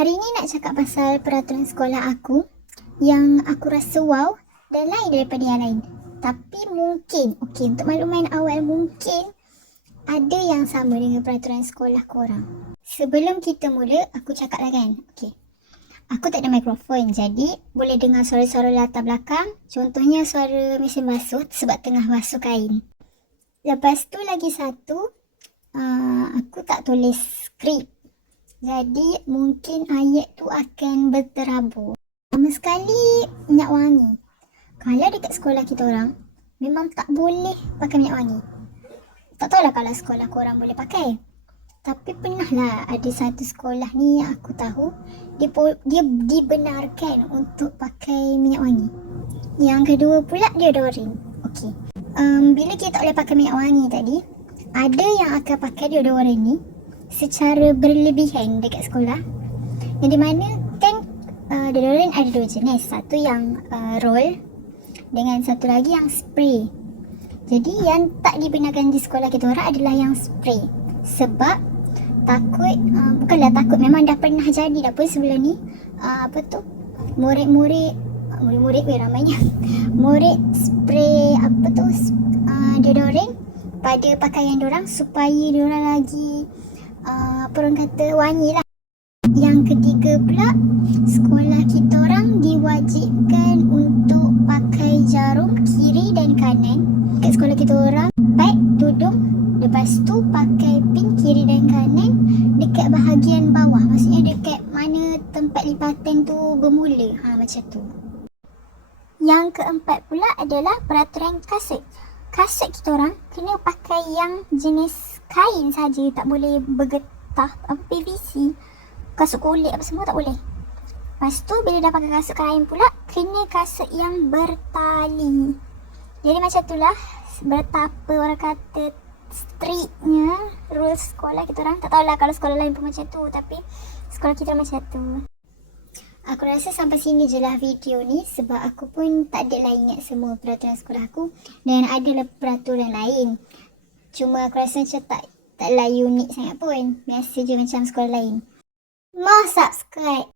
Hari ni nak cakap pasal peraturan sekolah aku yang aku rasa wow dan lain daripada yang lain. Tapi mungkin, untuk makluman awal, mungkin ada yang sama dengan peraturan sekolah korang. Sebelum kita mula, aku cakap lah kan. Aku tak ada mikrofon, jadi boleh dengar suara-suara latar belakang. Contohnya suara mesin basuh sebab tengah basuh kain. Lepas tu lagi satu, aku tak tulis skrip. Jadi mungkin ayat tu akan berterabur. Pertama sekali, minyak wangi. Kalau dekat sekolah kita orang, memang tak boleh pakai minyak wangi. Tak tahulah kalau sekolah korang boleh pakai. Tapi pernah lah ada satu sekolah ni yang aku tahu, dia dibenarkan untuk pakai minyak wangi. Yang kedua pula, deodoran. Bila kita tak boleh pakai minyak wangi tadi, ada yang akan pakai deodoran ni secara berlebihan dekat sekolah. Yang di mana kan deodoran ada dua jenis. Satu yang roll dengan satu lagi yang spray. Jadi yang tak dibenarkan di sekolah kita orang adalah yang spray. Sebab takut, bukanlah takut, memang dah pernah jadi dah pun sebelum ni. Murid-murid ramainya. Murid spray deodoran pada pakaian diorang supaya diorang lagi orang kata wangi lah. Yang ketiga pula, sekolah kita orang diwajibkan untuk pakai jarum kiri dan kanan. Kat sekolah kita orang, beg, tudung, lepas tu pakai pin kiri dan kanan dekat bahagian bawah. Maksudnya dekat mana tempat lipatan tu bermula. Macam tu. Yang keempat pula adalah peraturan kasut. Kasut kita orang kena pakai yang jenis kain saja, tak boleh bergetah PVC, kasut kulit apa semua tak boleh. Lepas tu bila dah pakai kasut kain pula, kena kasut yang bertali. Jadi macam itulah betapa orang kata strictnya rules sekolah kita orang. Tak tahulah kalau sekolah lain pun macam tu, tapi sekolah kita macam tu. Aku rasa sampai sini je lah video ni, sebab aku pun tak adalah ingat semua peraturan sekolah aku. Dan adalah peraturan lain, cuma aku rasa macam taklah unik sangat pun. Biasa je macam sekolah lain. Mau subscribe.